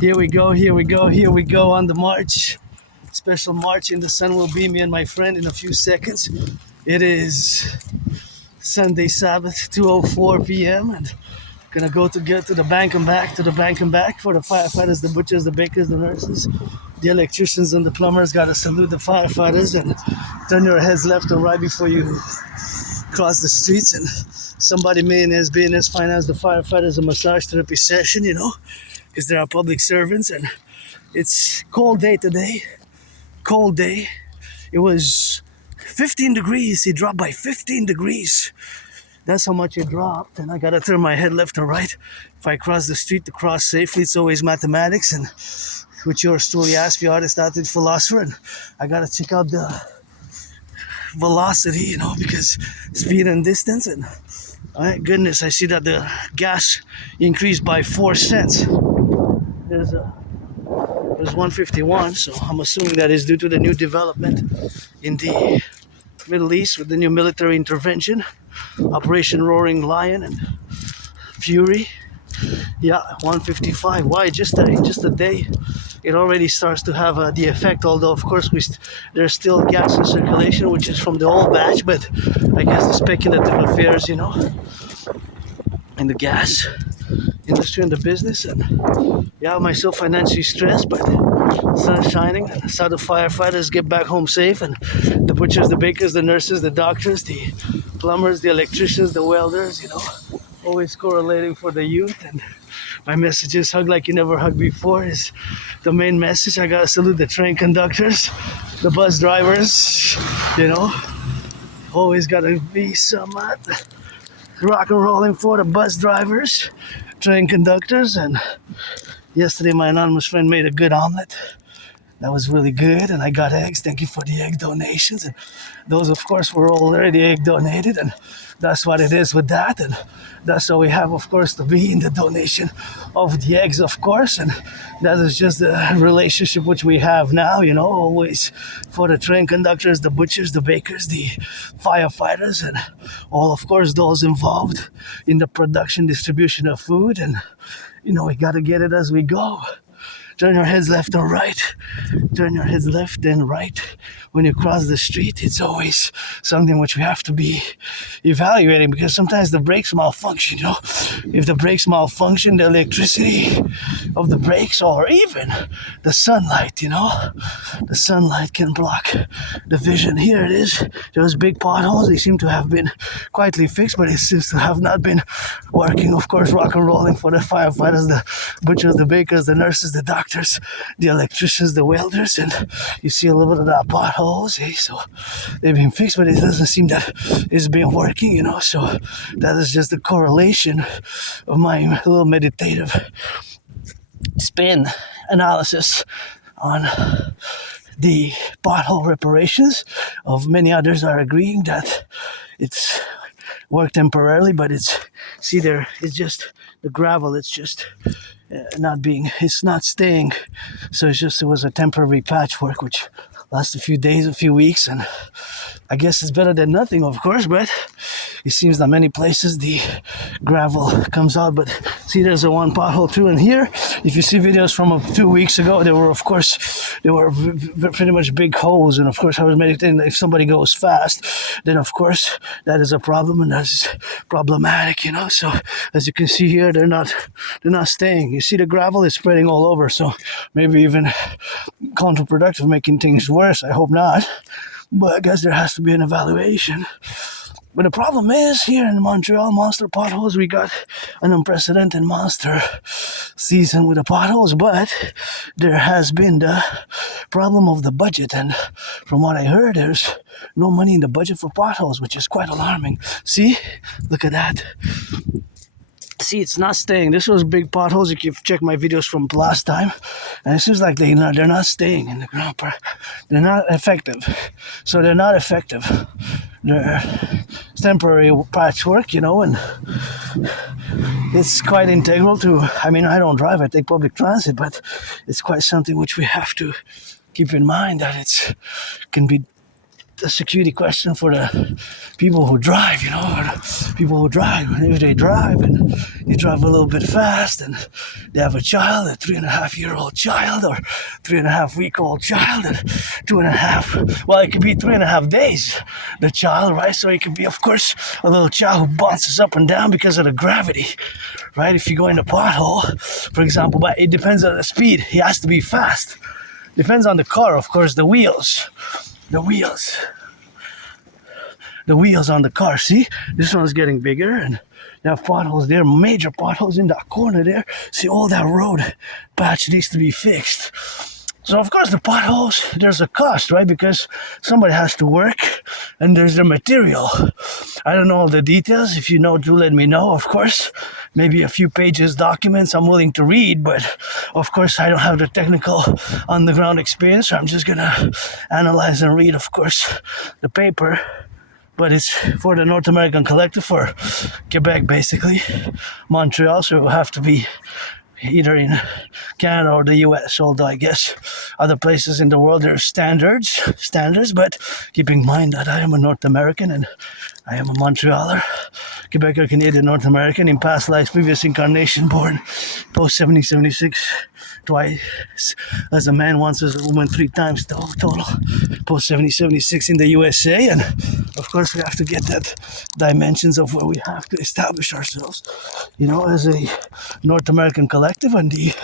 Here we go on the march. Special march in the sun will be me and my friend in a few seconds. It is Sunday Sabbath, 2:04 p.m. and gonna go to get to the bank and back, for the firefighters, the butchers, the bakers, the nurses, the electricians and the plumbers. Gotta salute the firefighters and turn your heads left or right before you cross the streets. And somebody may in his business finance the firefighters a massage therapy session, because they are public servants. And it's cold day today. Cold day. It was 15 degrees. It dropped by 15 degrees. That's how much it dropped. And I gotta turn my head left and right if I cross the street to cross safely. It's always mathematics. And with yours truly, Aspie, artist, athlete, philosopher. And I gotta check out the velocity, because speed and distance. And my goodness, I see that the gas increased by 4 cents. There's 151, so I'm assuming that is due to the new development in the Middle East with the new military intervention, Operation Roaring Lion and Fury. Yeah, 155. Why? Just a day. It already starts to have the effect, although of course there's still gas in circulation, which is from the old batch, but I guess the speculative affairs, in the gas industry and the business. And yeah, myself financially stressed, but the sun is shining. And I saw the firefighters get back home safe, and the butchers, the bakers, the nurses, the doctors, the plumbers, the electricians, the welders, always correlating for the youth. And my message is hug like you never hugged before is the main message. I gotta salute the train conductors, the bus drivers, always gotta be some rock and rolling for the bus drivers, train conductors. And yesterday my anonymous friend made a good omelet. That was really good, and I got eggs. Thank you for the egg donations. And those, of course, were already egg donated, and that's what it is with that. And that's all we have, of course, to be in the donation of the eggs, of course. And that is just the relationship which we have now, always for the train conductors, the butchers, the bakers, the firefighters, and all, of course, those involved in the production, distribution of food. And, we got to get it as we go. Turn your heads left and right. Turn your heads left and right. When you cross the street, it's always something which we have to be evaluating, because sometimes the brakes malfunction, If the brakes malfunction, the electricity of the brakes, or even the sunlight, the sunlight can block the vision. Here it is. Those big potholes, they seem to have been quietly fixed, but it seems to have not been working. Of course, rock and rolling for the firefighters, the butchers, the bakers, the nurses, the doctors, the electricians, the welders. And you see a little bit of that potholes, so they've been fixed, but it doesn't seem that it's been working, so that is just the correlation of my little meditative spin analysis on the pothole reparations. Of many others are agreeing that it's worked temporarily, but it's just the gravel, it's just it's not staying. So it was a temporary patchwork which lasts a few days, a few weeks, and I guess it's better than nothing, of course. But it seems that many places the gravel comes out. But see, there's a one pothole too. And here, if you see videos from 2 weeks ago, there were pretty much big holes. And of course, I was meditating, if somebody goes fast, then of course that is a problem, and that's problematic, So as you can see here, they're not staying. You see, the gravel is spreading all over, so maybe even counterproductive, making things worse. I hope not, but I guess there has to be an evaluation. But the problem is, here in Montreal, monster potholes, we got an unprecedented monster season with the potholes, but there has been the problem of the budget, and from what I heard, there's no money in the budget for potholes, which is quite alarming. See, look at that. See, it's not staying. This was big potholes. You can check my videos from last time, and it seems like they're not staying in the ground. They're not effective. So they're not effective. They're temporary patchwork, and it's quite integral to. I mean, I don't drive. I take public transit, but it's quite something which we have to keep in mind, that it can be a security question for the people who drive, people who drive. If they drive and they drive a little bit fast and they have a child, a 3.5-year-old child or 3.5-week-old child, and 2.5, well, it could be 3.5 days, the child, right? So it could be, of course, a little child who bounces up and down because of the gravity, right? If you go in a pothole, for example, but it depends on the speed. He has to be fast. Depends on the car, of course, the wheels on the car. See, this one's getting bigger, and you have potholes there, major potholes in that corner there. See, all that road patch needs to be fixed. So of course the potholes, there's a cost, right? Because somebody has to work, and there's the material. I don't know all the details. If you know, do let me know, of course. Maybe a few pages documents I'm willing to read, but of course I don't have the technical on-the-ground experience, so I'm just gonna analyze and read, of course, the paper. But it's for the North American Collectif for Quebec, basically, Montreal, so it will have to be either in Canada or the US, although I guess other places in the world there are standards, but keep in mind that I am a North American and I am a Montrealer, Quebecer, Canadian, North American, in past lives, previous incarnation, born post 1776, twice as a man, once as a woman, 3 times total, post 1776 in the USA, and of course we have to get that dimensions of where we have to establish ourselves, as a North American collective and the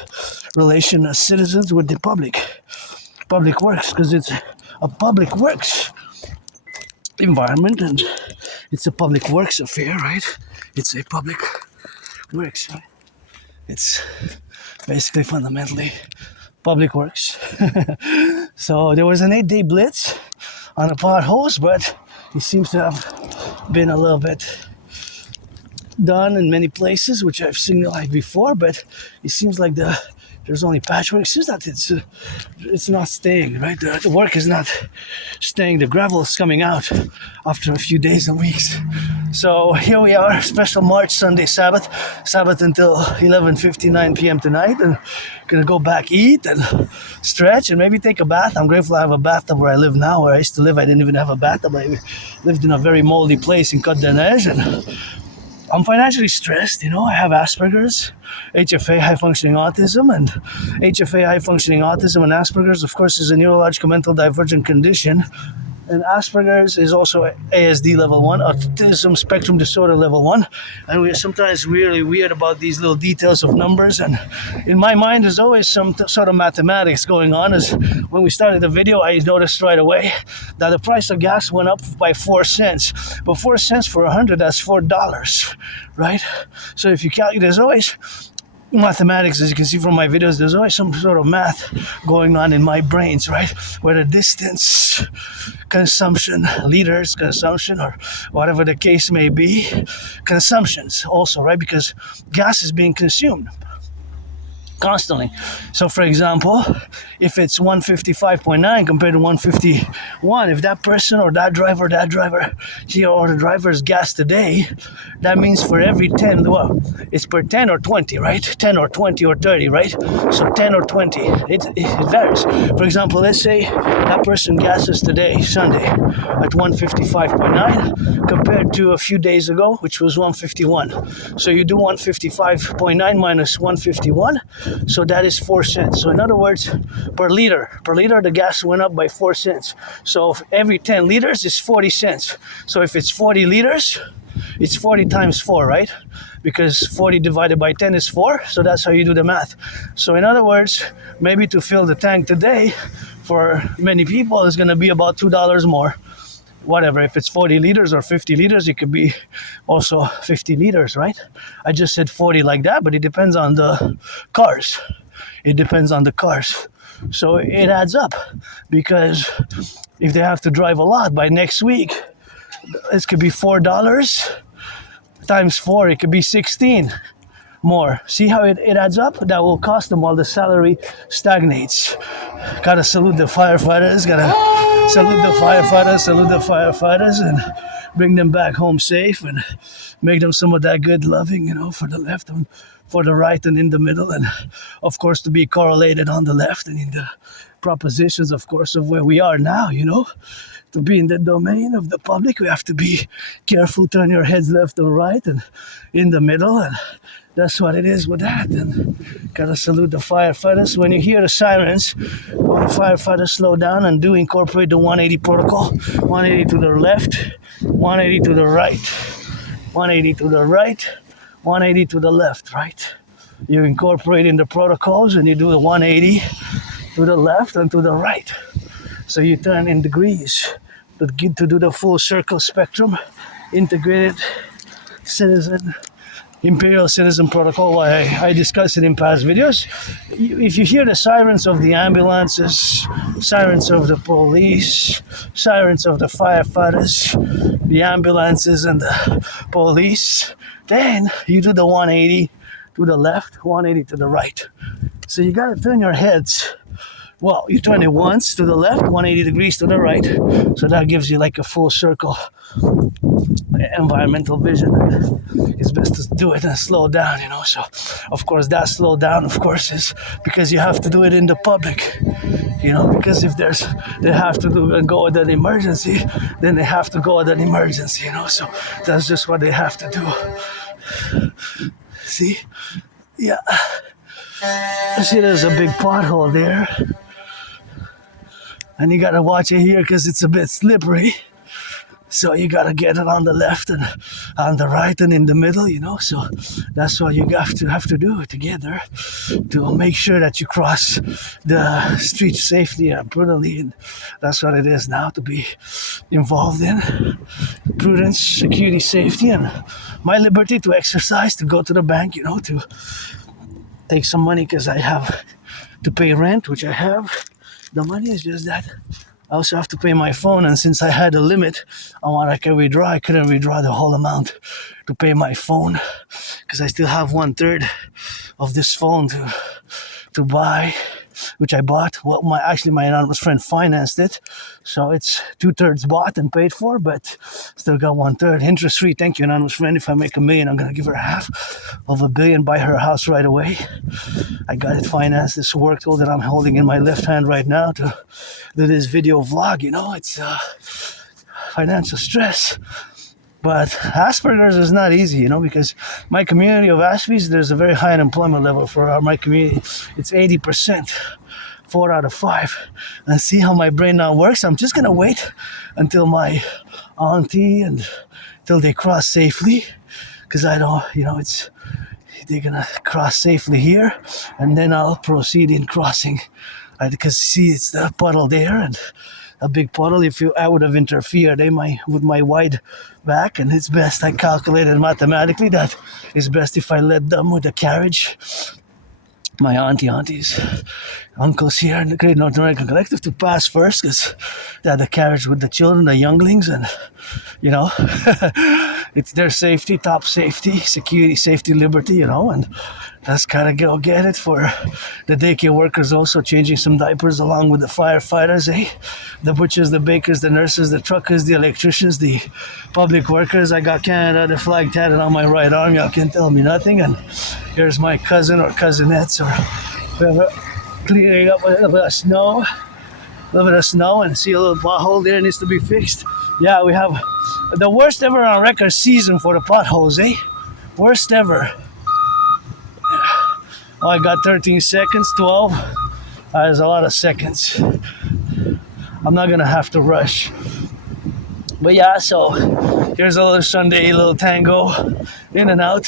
relation as citizens with the public works, because it's a public works environment and it's a public works affair, right? It's a public works, right? It's basically fundamentally public works. So there was an 8-day blitz on the potholes, but it seems to have been a little bit done in many places, which I've seen like before, but it seems like there's only patchwork. It seems that it's not staying, right? The work is not staying. The gravel is coming out after a few days and weeks. So here we are, special March Sunday Sabbath until 11:59 p.m. tonight, and gonna go back, eat and stretch and maybe take a bath. I'm grateful I have a bathtub where I live now. Where I used to live, I didn't even have a bathtub. I lived in a very moldy place in Côte de Neige, and I'm financially stressed, I have Asperger's, HFA, high-functioning autism, and HFA, high-functioning autism, and Asperger's, of course, is a neurological mental divergent condition, and Asperger's is also ASD level 1, autism spectrum disorder level 1, and we're sometimes really weird about these little details of numbers, and in my mind there's always some sort of mathematics going on. As when we started the video, I noticed right away that the price of gas went up by 4 cents, but 4 cents for 100, that's $4, right? So if you calculate, there's always mathematics, as you can see from my videos, there's always some sort of math going on in my brains, right? Where the distance, consumption, liters, consumption, or whatever the case may be, consumptions also, right? Because gas is being consumed constantly. So for example, if it's 155.9 compared to 151, if that person or that driver, he or the driver's gas today, that means for every 10, well, it's per 10 or 20, right? 10 or 20 or 30, right? So 10 or 20, it varies. For example, let's say that person gasses today, Sunday, at 155.9 compared to a few days ago, which was 151. So you do 155.9 minus 151, so that is 4 cents. So in other words, per liter, the gas went up by 4 cents. So if every 10 liters is 40 cents. So if it's 40 liters, it's 40 times 4, right? Because 40 divided by 10 is 4, so that's how you do the math. So in other words, maybe to fill the tank today, for many people, is going to be about $2 more. Whatever, if it's 40 liters or 50 liters, it could be also 50 liters, right? I just said 40 like that, but it depends on the cars. So it adds up, because if they have to drive a lot by next week, it could be $4 times 4, it could be 16 more. See how it adds up? That will cost them while the salary stagnates. Gotta salute the firefighters, salute the firefighters, and bring them back home safe and make them some of that good loving, for the left and for the right and in the middle, and of course to be correlated on the left and in the propositions, of course, of where we are now, to be in the domain of the public, we have to be careful, turn your heads left or right and in the middle, and that's what it is with that. And gotta salute the firefighters. When you hear the sirens, the firefighters slow down and do incorporate the 180 protocol. 180 to the left, 180 to the right, 180 to the right, 180 to the left, right? You incorporate in the protocols and you do the 180 to the left and to the right. So you turn in degrees to do the full circle spectrum, integrated citizen, imperial citizen protocol. I discussed it in past videos. If you hear the sirens of the ambulances, sirens of the police, sirens of the firefighters, the ambulances and the police, then you do the 180 to the left, 180 to the right. So you gotta turn your heads. Well, you turn it once to the left, 180 degrees to the right. So that gives you like a full circle environmental vision. It's best to do it and slow down, So, of course, that slow down, of course, is because you have to do it in the public, because if they have to go with an emergency, then they have to go with an emergency, So that's just what they have to do. See? Yeah. See, there's a big pothole there. And you gotta watch it here because it's a bit slippery. So you gotta get it on the left and on the right and in the middle, So that's what you have to do together to make sure that you cross the street safely and prudently. And that's what it is now to be involved in. Prudence, security, safety, and my liberty to exercise, to go to the bank, to take some money because I have to pay rent, which I have. The money is just that I also have to pay my phone, and since I had a limit on what I can withdraw, I couldn't withdraw the whole amount to pay my phone because I still have 1/3 of this phone to buy, which I bought. Well, my anonymous friend financed it, so it's 2/3 bought and paid for, but still got 1/3 interest free. Thank you, anonymous friend. If I make $1 million, I'm gonna give her half of $1 billion, buy her a house right away. I got it financed. This work tool that I'm holding in my left hand right now to do this video vlog. It's financial stress. But Asperger's is not easy, because my community of Aspies, there's a very high unemployment level for my community. It's 80%, 4 out of 5. And see how my brain now works? I'm just going to wait until my auntie and till they cross safely. Because I don't, they're going to cross safely here. And then I'll proceed in crossing. Because see, it's the puddle there and a big puddle. I would have interfered with my wide back, and it's best. I calculated mathematically that it's best if I let them with the carriage, my aunties, uncles here in the Great North American Collective, to pass first because they had the carriage with the children, the younglings, and it's their safety, top safety, security, safety, liberty, and that's kind of go get it for the daycare workers, also changing some diapers along with the firefighters, the butchers, the bakers, the nurses, the truckers, the electricians, the public workers. I got Canada, the flag tatted on my right arm. Y'all can't tell me nothing. And here's my cousin or cousinettes or whoever clearing up a little bit of snow. And see a little pothole there needs to be fixed. Yeah, we have the worst ever on record season for the potholes, Worst ever. Oh, I got 13 seconds, 12. There's a lot of seconds. I'm not gonna have to rush. But yeah, so here's a little Sunday, little tango, in and out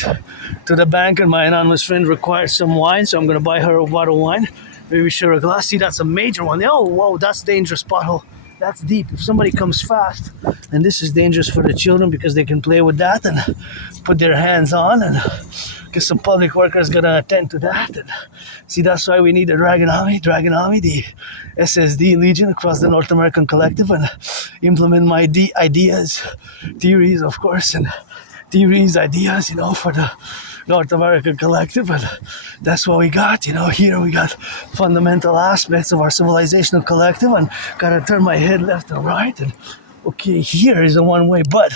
to the bank, and my anonymous friend requires some wine, so I'm gonna buy her a bottle of wine. Maybe share a glass. See, that's a major one. Oh, whoa, that's dangerous pothole. That's deep. If somebody comes fast, and this is dangerous for the children because they can play with that and put their hands on, and because some public workers gonna attend to that. And see, that's why we need the Dragon Army, the SSD Legion across the North American Collective, and implement my ideas, theories, of course, and theories, ideas, for the North American Collective. And that's what we got, here we got fundamental aspects of our civilizational collective, and gotta turn my head left and right and okay, here is a one way, but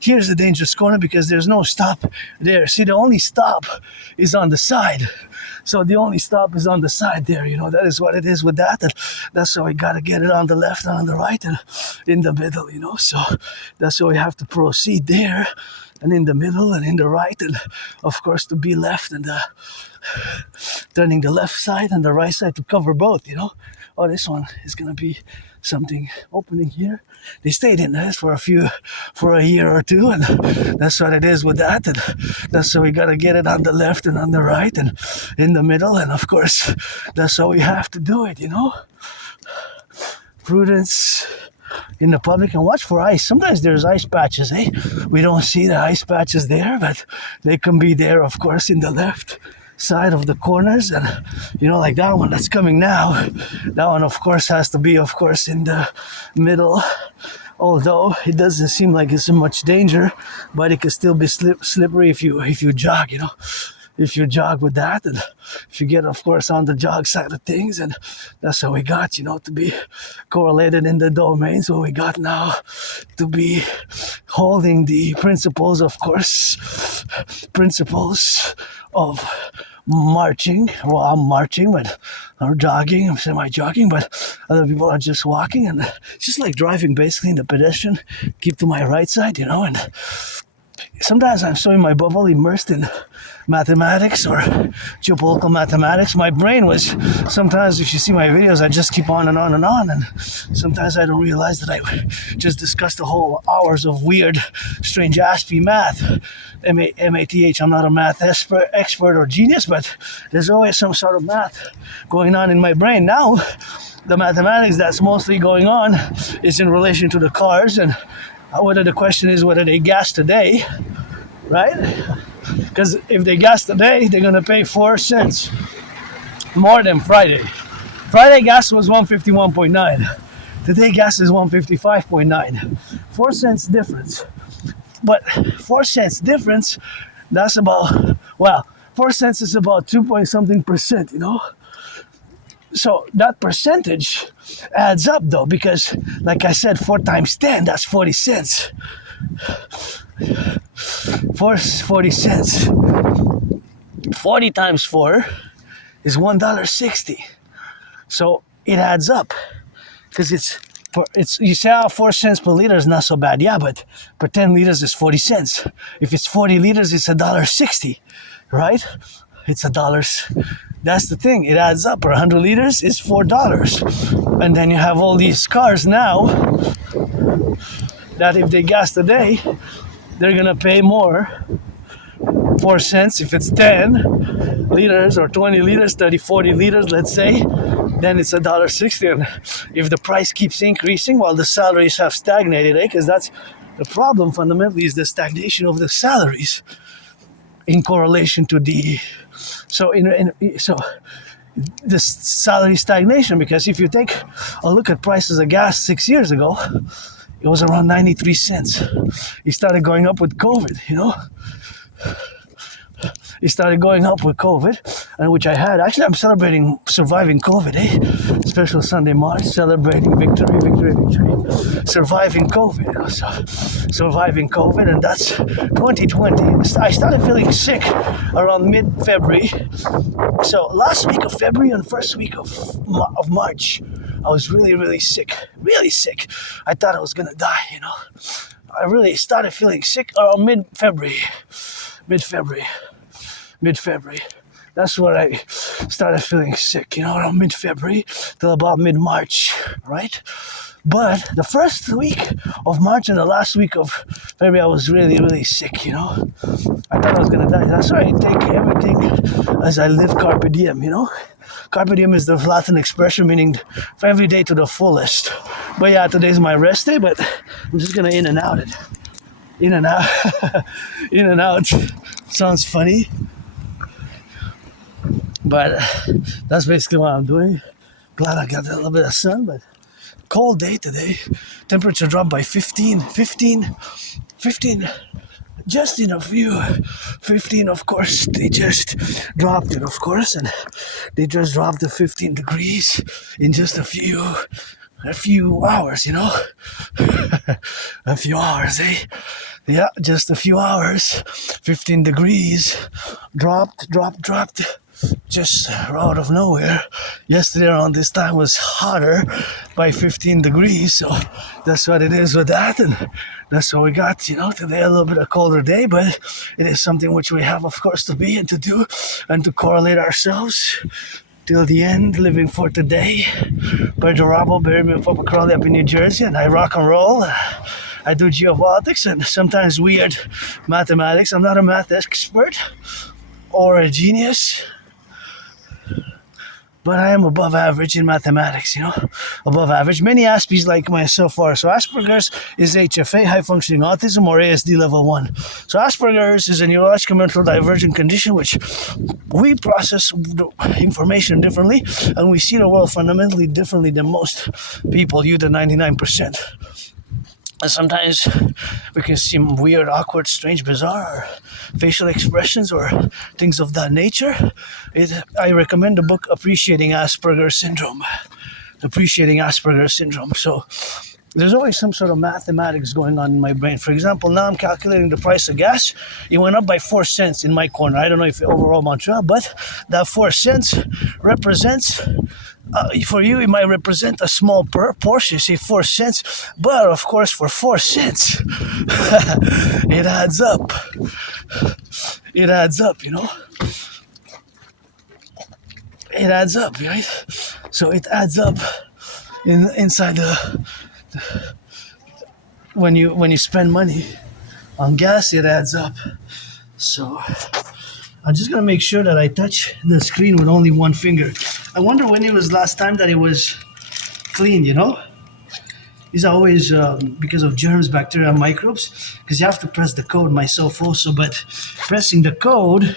here's a dangerous corner because there's no stop there. See, the only stop is on the side. So the only stop is on the side there, that is what it is with that. And that's why we got to get it on the left and on the right and in the middle, So that's why we have to proceed there and in the middle and in the right. And of course, to be left and turning the left side and the right side to cover both, Oh, this one is going to be something opening here. They stayed in this for a year or two, and that's what it is with that. And that's why we got to get it on the left and on the right and in the middle. And of course, that's how we have to do it, Prudence in the public, and watch for ice. Sometimes there's ice patches, eh? We don't see the ice patches there, but they can be there, of course, in the left side of the corners. And like that one that's coming now, that one of course has to be of course in the middle, although it doesn't seem like it's in much danger, but it can still be slippery if you jog, if you jog with that, and if you get of course on the jog side of things. And that's how we got to be correlated in the domains, what we got now to be holding the principles of marching. Well, I'm marching, but I'm jogging, I'm semi-jogging, but other people are just walking, and it's just like driving basically in the pedestrian, keep to my right side, and sometimes I'm so in my bubble, immersed in mathematics or geopolitical mathematics. My brain was, sometimes if you see my videos, I just keep on and on and on, and sometimes I don't realize that I just discussed the whole hours of weird, strange Aspie math. M-A-T-H. I'm not a math expert or genius, but there's always some sort of math going on in my brain. Now, the mathematics that's mostly going on is in relation to the cars, and whether the question is whether they gas today, right? Because if they gas today, they're going to pay 4 cents more than Friday. Friday gas was 151.9. Today gas is 155.9. 4 cents difference. But 4 cents difference, that's about, 4 cents is about 2 point something percent, So that percentage adds up though, because like I said, 4 times 10, that's 40 cents. 40 cents. 40 times 4 is $1.60. So it adds up because it's you say 4 cents per liter is not so bad. Yeah, but per 10 liters is 40 cents. If it's 40 liters, it's $1.60, right? It's $1. That's the thing. It adds up. Per 100 liters is $4. And then you have all these cars now that if they gas today, they're gonna pay more. 4 cents if it's 10 liters or 20 liters, 30, 40 liters, let's say, then it's $1.60. And if the price keeps increasing while the salaries have stagnated, because that's the problem fundamentally, is the stagnation of the salaries in correlation to the the salary stagnation. Because if you take a look at prices of gas 6 years ago, it was around 93 cents. It started going up with COVID, It started going up with COVID, and which I had. Actually, I'm celebrating surviving COVID, Special Sunday March, celebrating victory, surviving COVID, surviving COVID, and that's 2020. I started feeling sick around mid-February. So last week of February and first week of March, I was really, really sick. I thought I was gonna die, I really started feeling sick around mid-February. That's when I started feeling sick, around mid-February till about mid-March, right? But the first week of March and the last week of February, I was really, really sick, I thought I was going to die. That's why I take everything as I live carpe diem, Carpe diem is the Latin expression meaning for every day to the fullest. But yeah, today's my rest day, but I'm just going to in and out it. In and out. In and out. Sounds funny. But that's basically what I'm doing. Glad I got a little bit of sun, but cold day today. Temperature dropped by 15, just in a few. 15, of course, they just dropped it, of course, and they just dropped to 15 degrees in just a few a few hours, a few hours, eh? Yeah, just a few hours. 15 degrees. Dropped. Just out of nowhere. Yesterday around this time was hotter by 15 degrees, so that's what it is with that, and that's what we got, today a little bit of colder day, but it is something which we have, of course, to be and to do and to correlate ourselves till the end, living for today. By Durabo, bury me Papa Crowley up in New Jersey, and I rock and roll. I do geopolitics and sometimes weird mathematics. I'm not a math expert or a genius, but I am above average in mathematics, above average. Many Aspies like myself are. So Asperger's is HFA, high functioning autism, or ASD level 1. So Asperger's is a neurological mental divergent condition which we process information differently and we see the world fundamentally differently than most people, you the 99%. And sometimes we can see weird, awkward, strange, bizarre facial expressions or things of that nature. I recommend the book Appreciating Asperger's Syndrome. So there's always some sort of mathematics going on in my brain. For example, now I'm calculating the price of gas. It went up by 4 cents in my corner. I don't know if overall Montreal, but that 4 cents represents, for you, it might represent a small portion, say 4 cents. But of course, for 4 cents, it adds up. It adds up, It adds up, right? So it adds up inside when you spend money on gas, it adds up. So I'm just gonna make sure that I touch the screen with only one finger. I wonder when it was last time that it was cleaned, These are always because of germs, bacteria, microbes, because you have to press the code myself also, but pressing the code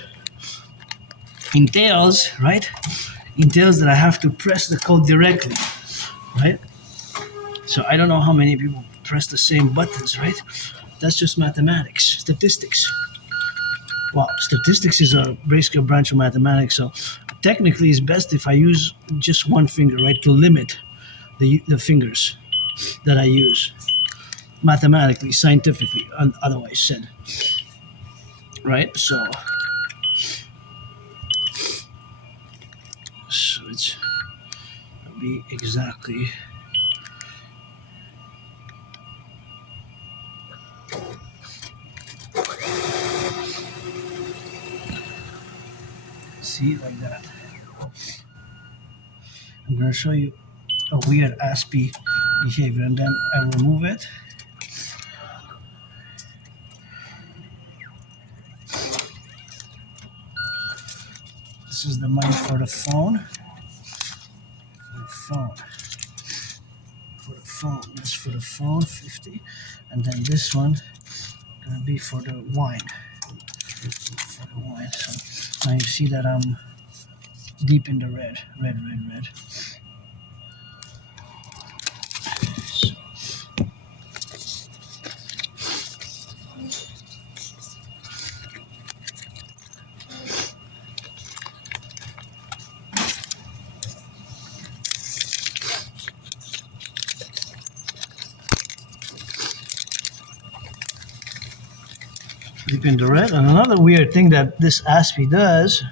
entails that I have to press the code directly, right? So I don't know how many people press the same buttons, right? That's just mathematics, statistics. Well, statistics is basically a branch of mathematics, so technically it's best if I use just one finger, right, to limit the fingers that I use, mathematically, scientifically, otherwise said, right? So it's be exactly see like that. I'm going to show you a weird Aspie behavior and then I remove it. This is the money for the phone. That's for the phone, 50. And then this one gonna be for the wine. So now you see that I'm deep in the red. Deep in the red. And another weird thing that this Aspie does,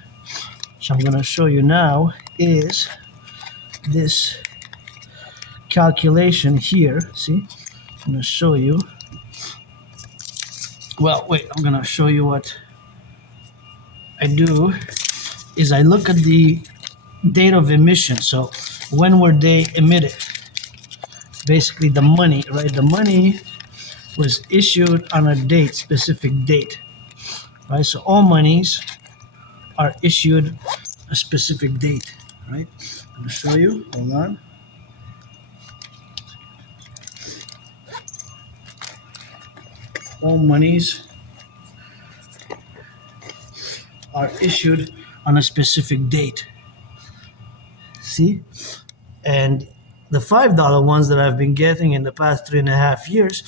which I'm going to show you now, is this calculation here. See, I'm going to show you. Well, wait, I'm going to show you what I do is I look at the date of emission. So when were they emitted? Basically the money, right? The money was issued on a date, specific date, right? So all monies are issued a specific date, right? I'm gonna show you, hold on. All monies are issued on a specific date. See? And the $5 ones that I've been getting in the past 3.5 years,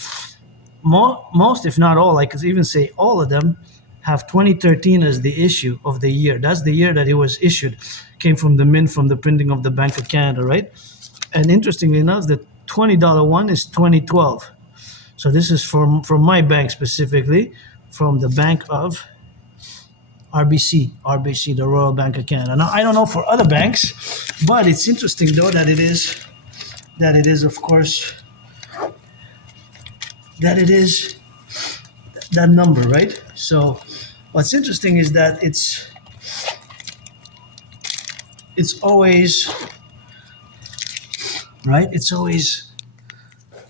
most, if not all, I could even say all of them, have 2013 as the issue of the year. That's the year that it was issued. Came from the mint, from the printing of the Bank of Canada, right? And interestingly enough, that $20 one is 2012. So this is from my bank specifically, from the bank of RBC, the Royal Bank of Canada. Now I don't know for other banks, but it's interesting though that it is of course that it is that number, right? So what's interesting is that it's always right. It's always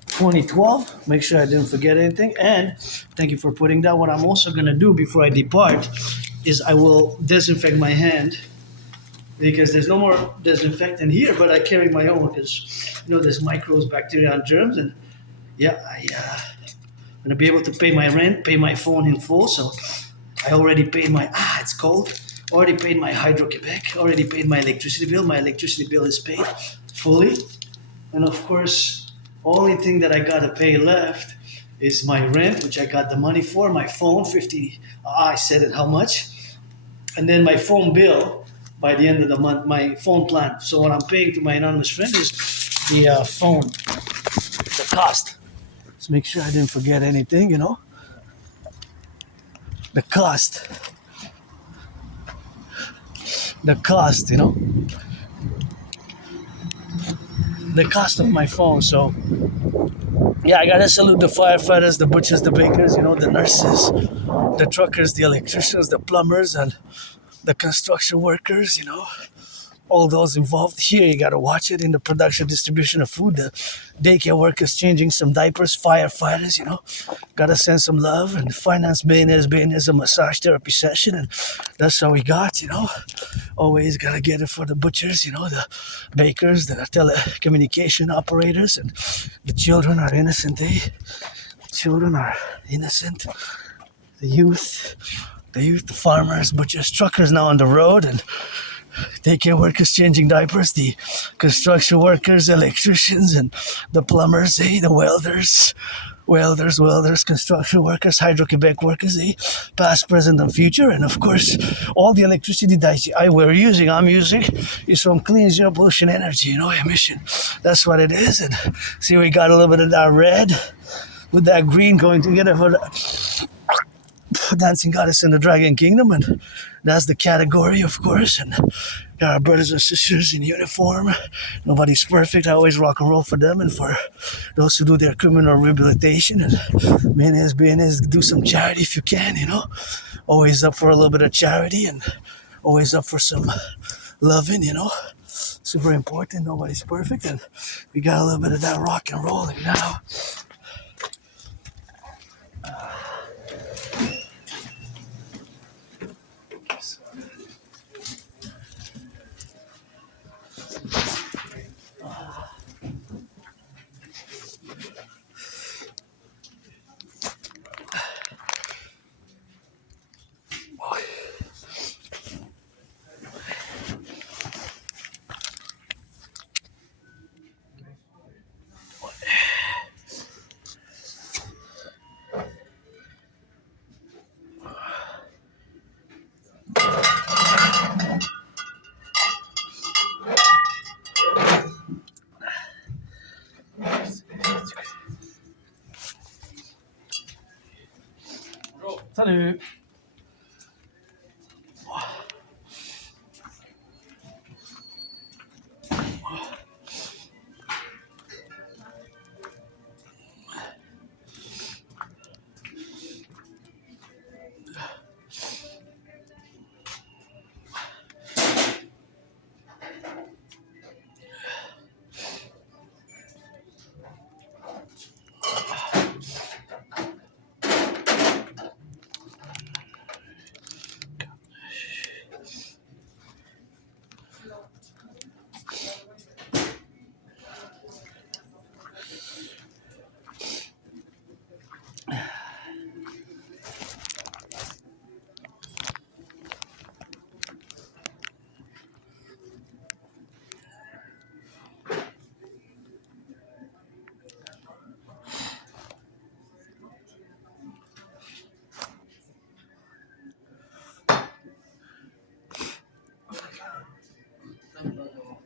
2012. Make sure I didn't forget anything. And thank you for putting that. What I'm also gonna do before I depart is I will disinfect my hand because there's no more disinfectant here, but I carry my own because there's microbes, bacteria, and germs, and yeah, I'm gonna be able to pay my rent, pay my phone in full. So I already paid my it's cold. Already paid my Hydro Quebec. Already paid my electricity bill. My electricity bill is paid fully, and of course, only thing that I gotta pay left is my rent, which I got the money for. My phone, 50. I said it how much, and then my phone bill by the end of the month. My phone plan. So what I'm paying to my anonymous friend is the phone, the cost. Let's make sure I didn't forget anything. The cost, the cost. The cost of my phone. So yeah, I gotta salute the firefighters, the butchers, the bakers, the nurses, the truckers, the electricians, the plumbers, and the construction workers, all those involved here. You gotta watch it in the production, distribution of food. The daycare workers changing some diapers, firefighters, gotta send some love. And finance billionaires, a massage therapy session, and that's all we got. Always gotta get it for the butchers, the bakers, the telecommunication operators, and the children are innocent. Children are innocent. The youth, the farmers, butchers, truckers now on the road, and daycare workers changing diapers, the construction workers, electricians, and the plumbers, the welders, construction workers, Hydro-Quebec workers, past, present, and future. And of course, all the electricity that I'm using is from clean, zero pollution energy, emission. That's what it is. And see, we got a little bit of that red with that green going together for the dancing goddess in the dragon kingdom, and that's the category, of course. And there are brothers and sisters in uniform. Nobody's perfect. I always rock and roll for them and for those who do their criminal rehabilitation. And business, do some charity if you can. Always up for a little bit of charity and always up for some loving. Super important. Nobody's perfect, and we got a little bit of that rock and rolling now. Salut.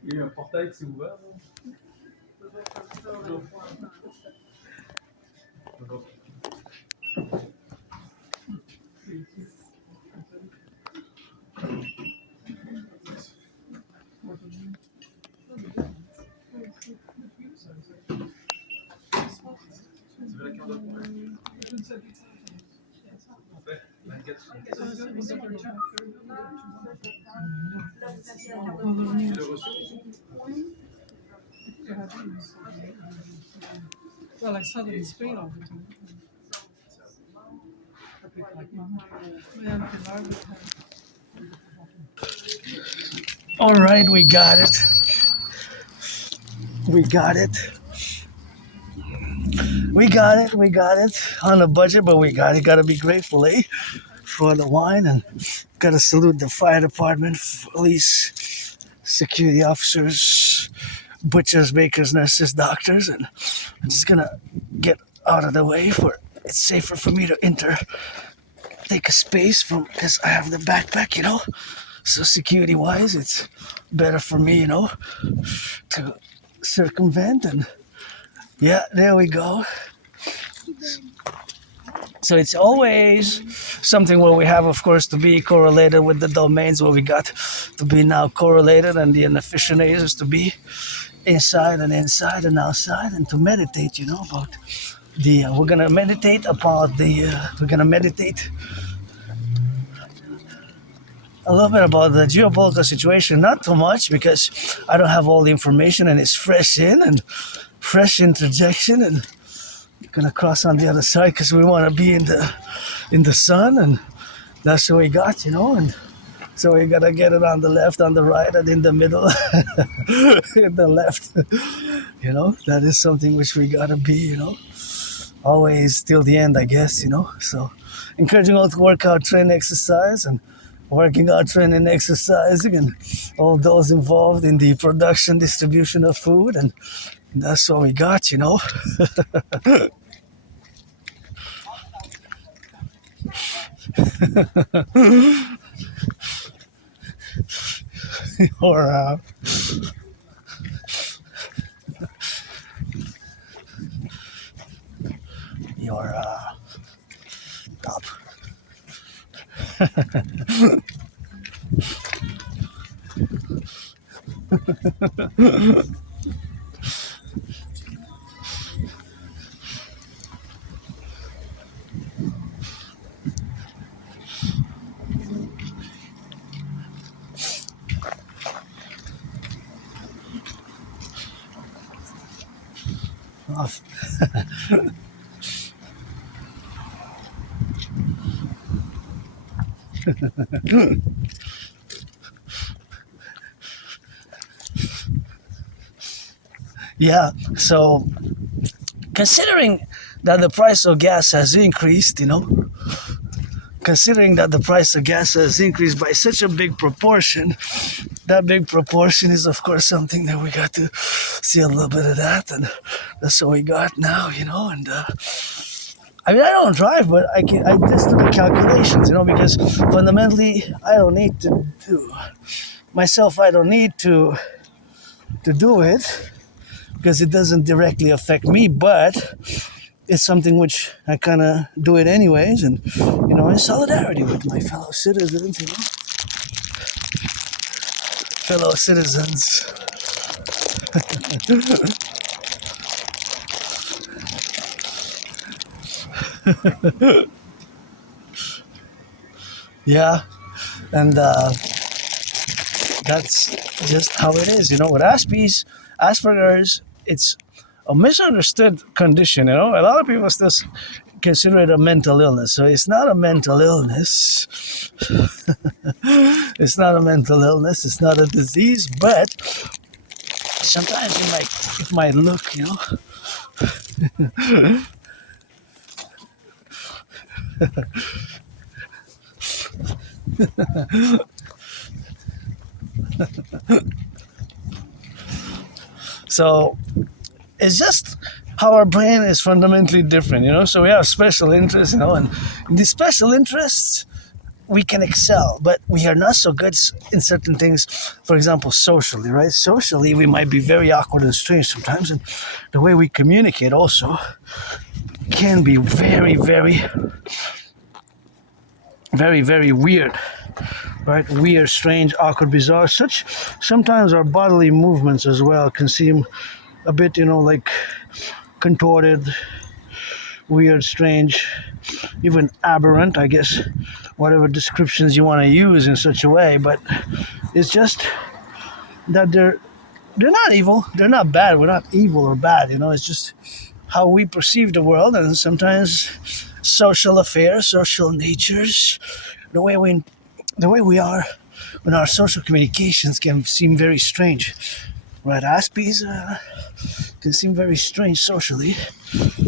Il y a eu un portail qui s'est ouvert. Là. Well, I saw them in Spain all the time. All right, we got it. We got it. We got it. We got it. On a budget, but we got it. Gotta be grateful, eh? For the wine, and gotta salute the fire department, police, security officers, butchers, bakers, nurses, doctors, and I'm just gonna get out of the way for it's safer for me to take a space from because I have the backpack, So security wise, it's better for me, to circumvent and yeah, there we go. So it's always something where we have, of course, to be correlated with the domains where we got to be now correlated, and the inefficient is to be inside and outside, and to meditate, about we're gonna meditate about we're gonna meditate a little bit about the geopolitical situation, not too much because I don't have all the information and it's fresh fresh interjection, and gonna cross on the other side because we want to be in the sun, and that's what we got, and so we gotta get it on the left, on the right, and in the middle, in the left, that is something which we gotta be, always till the end, I guess, so encouraging all to work out, train, exercise, and working out, training, exercising, and all those involved in the production, distribution of food, and that's what we got, or your top. Off. Yeah, so considering that the price of gas has increased, considering that the price of gas has increased by such a big proportion, that big proportion is, of course, something that we got to see a little bit of that, and that's what we got now, and I mean, I don't drive, but I just do the calculations, because fundamentally, I don't need to do myself. I don't need to do it because it doesn't directly affect me, but it's something which I kind of do it anyways, and in solidarity with my fellow citizens, fellow citizens. Yeah, and that's just how it is, with Asperger's, it's a misunderstood condition, a lot of people still consider it a mental illness, so it's not a mental illness. It's not a mental illness, it's not a disease, but sometimes it might look, So it's just how our brain is fundamentally different, so we have special interests, and these special interests we can excel, but we are not so good in certain things. For example, socially, right? Socially, we might be very awkward and strange sometimes, and the way we communicate also can be very, very, very, very weird, right? Weird, strange, awkward, bizarre. Such sometimes our bodily movements as well can seem a bit, like contorted, weird, strange, even aberrant, I guess, whatever descriptions you want to use in such a way. But it's just that they're not evil, they're not bad. We're not evil or bad, It's just how we perceive the world, and sometimes social affairs, social natures, the way we are when our social communications can seem very strange. Right, Aspies can seem very strange socially,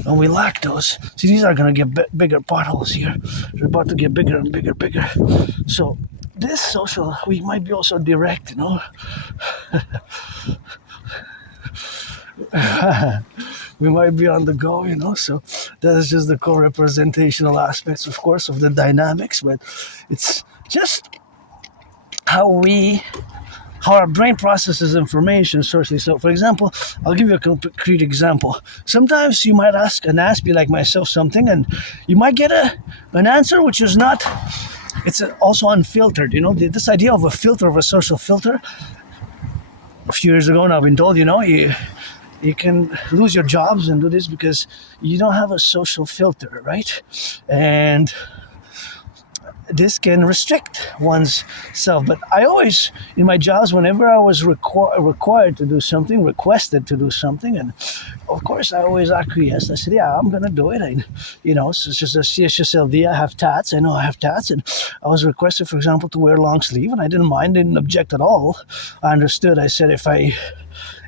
and we lack those. See, these are going to get bigger potholes here. They're about to get bigger and bigger, bigger. So this social, we might be also direct, we might be on the go, so that is just the core representational aspects, of course, of the dynamics, but it's just how our brain processes information socially. So, for example, I'll give you a concrete example. Sometimes you might ask an Aspie like myself something, and you might get an answer which is not, it's also unfiltered. This idea of a filter, of a social filter, a few years ago, and I've been told, you can lose your jobs and do this because you don't have a social filter, right? And this can restrict one's self. But I always, in my jobs, whenever I was required to do something, requested to do something, and of course I always acquiesced. I said, yeah, I'm going to do it. So it's just a CSSLD. I have tats. I know I have tats. And I was requested, for example, to wear long sleeve, and I didn't mind, didn't object at all. I understood. I said, if I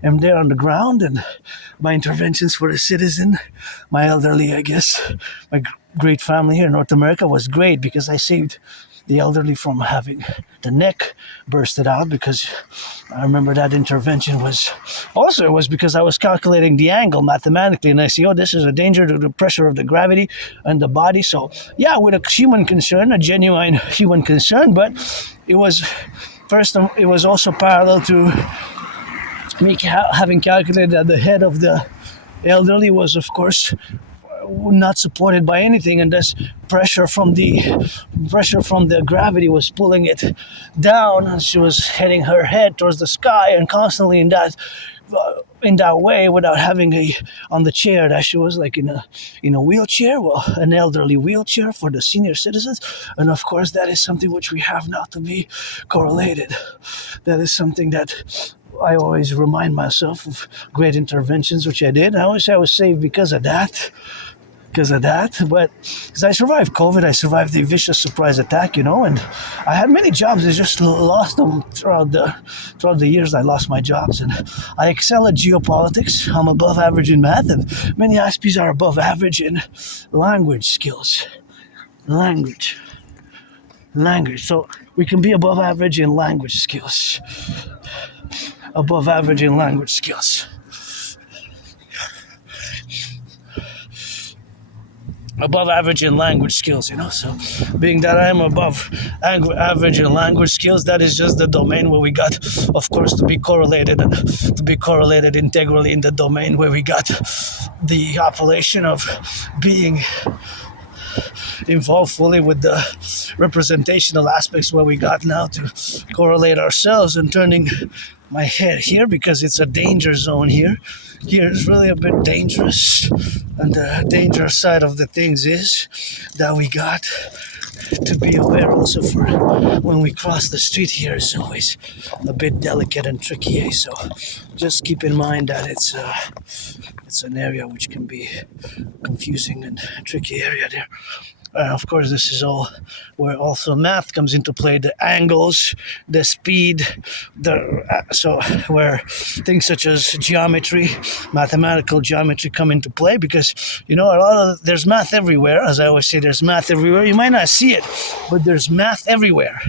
am there on the ground and my interventions for the citizen, my elderly, I guess, my great family here in North America was great because I saved the elderly from having the neck bursted out, because I remember that intervention was because I was calculating the angle mathematically, and I see, this is a danger to the pressure of the gravity and the body. So yeah, with a human concern, a genuine human concern, but it was also parallel to me having calculated that the head of the elderly was, of course, not supported by anything, and this pressure from the gravity was pulling it down, and she was heading her head towards the sky, and constantly in that way, without having on the chair that she was like in a wheelchair, an elderly wheelchair for the senior citizens. And of course that is something which we have not to be correlated. That is something that I always remind myself of great interventions which I did. I always say I was saved because of that, but because I survived COVID, I survived the vicious surprise attack, and I had many jobs. I just lost them throughout the years. I lost my jobs, and I excel at geopolitics. I'm above average in math, and many Aspies are above average in language skills. Language. So we can be above average in language skills. Above average in language skills. Above average in language skills, so being that I am above average in language skills, that is just the domain where we got, of course, to be correlated integrally in the domain where we got the appellation of being involved fully with the representational aspects, where we got now to correlate ourselves, and turning my head here because it's a danger zone here. Here is really a bit dangerous, and the dangerous side of the things is that we got to be aware also for when we cross the street. Here is always a bit delicate and tricky, so just keep in mind that it's an area which can be confusing and tricky area there. Of course, this is all where also math comes into play, the angles, the speed, where things such as geometry, mathematical geometry come into play, because, there's math everywhere. As I always say, there's math everywhere. You might not see it, but there's math everywhere.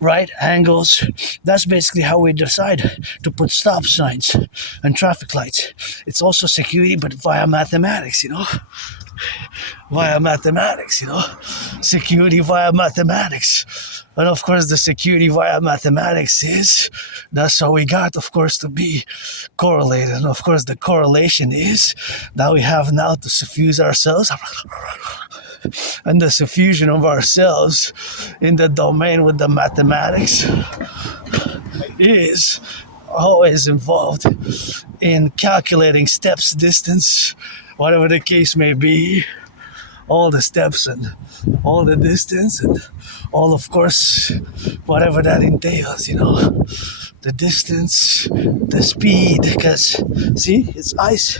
Right? Angles. That's basically how we decide to put stop signs and traffic lights. It's also security, but via mathematics, via mathematics, security via mathematics. And of course, the security via mathematics that's how we got, of course, to be correlated. And of course, the correlation is that we have now to suffuse ourselves. And the suffusion of ourselves in the domain with the mathematics is always involved in calculating steps, distance, whatever the case may be, all the steps and all the distance and all, of course, whatever that entails, the distance, the speed, because see, it's ice,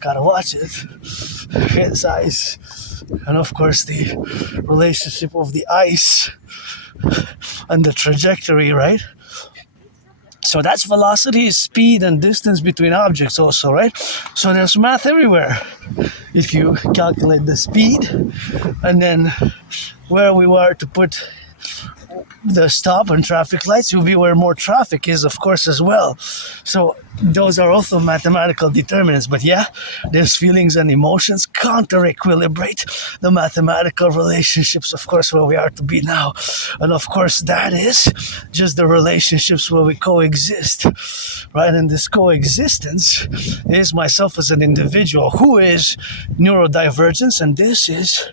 gotta watch it, it's ice, and of course the relationship of the ice and the trajectory, right? So that's velocity, speed, and distance between objects also, right? So there's math everywhere. If you calculate the speed and then where we were to put the stop and traffic lights will be where more traffic is, of course, as well. So those are also mathematical determinants. But yeah, there's feelings and emotions counter-equilibrate the mathematical relationships, of course, where we are to be now. And of course, that is just the relationships where we coexist, right? And this coexistence is myself as an individual who is neurodivergence, and this is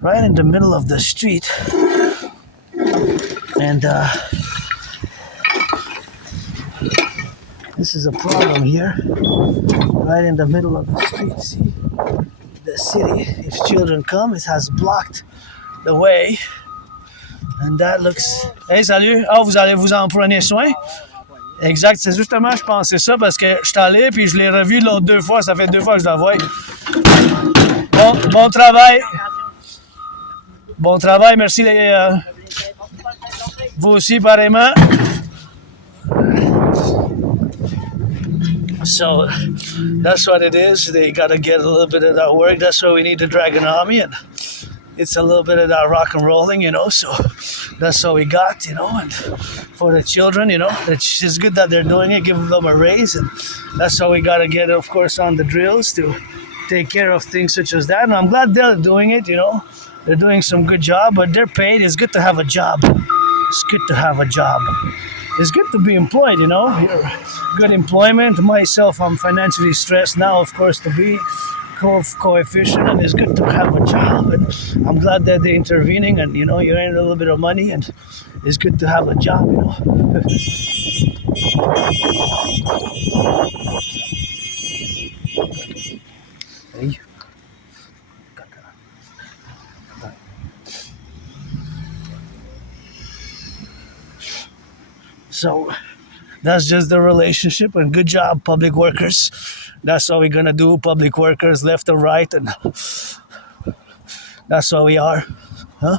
right in the middle of the street. And this is a problem here, right in the middle of the street. See, the city, if children come, it has blocked the way. And that looks... Hey, salut! Ah, vous allez vous en prendre soin? Exact, c'est justement, je pensais ça parce que je suis allé puis je l'ai revu l'autre 2 fois. Ça fait 2 fois que je la vois. Bon travail! Bon travail, merci les... Vous aussi, pareillement. So that's what it is. They got to get a little bit of that work. That's why we need the Dragon Army, and it's a little bit of that rock and rolling, So that's what we got, And for the children, it's good that they're doing it. Give them a raise, and that's how we got to get, of course, on the drills to take care of things such as that. And I'm glad they're doing it. They're doing some good job, but they're paid. It's good to have a job. It's good to have a job. It's good to be employed, Good employment. Myself, I'm financially stressed now, of course, to be coefficient, and it's good to have a job. And I'm glad that they're intervening, and you earn a little bit of money, and it's good to have a job, Hey. So that's just the relationship, and good job, public workers. That's what we're gonna do, public workers, left and right, and that's what we are, huh?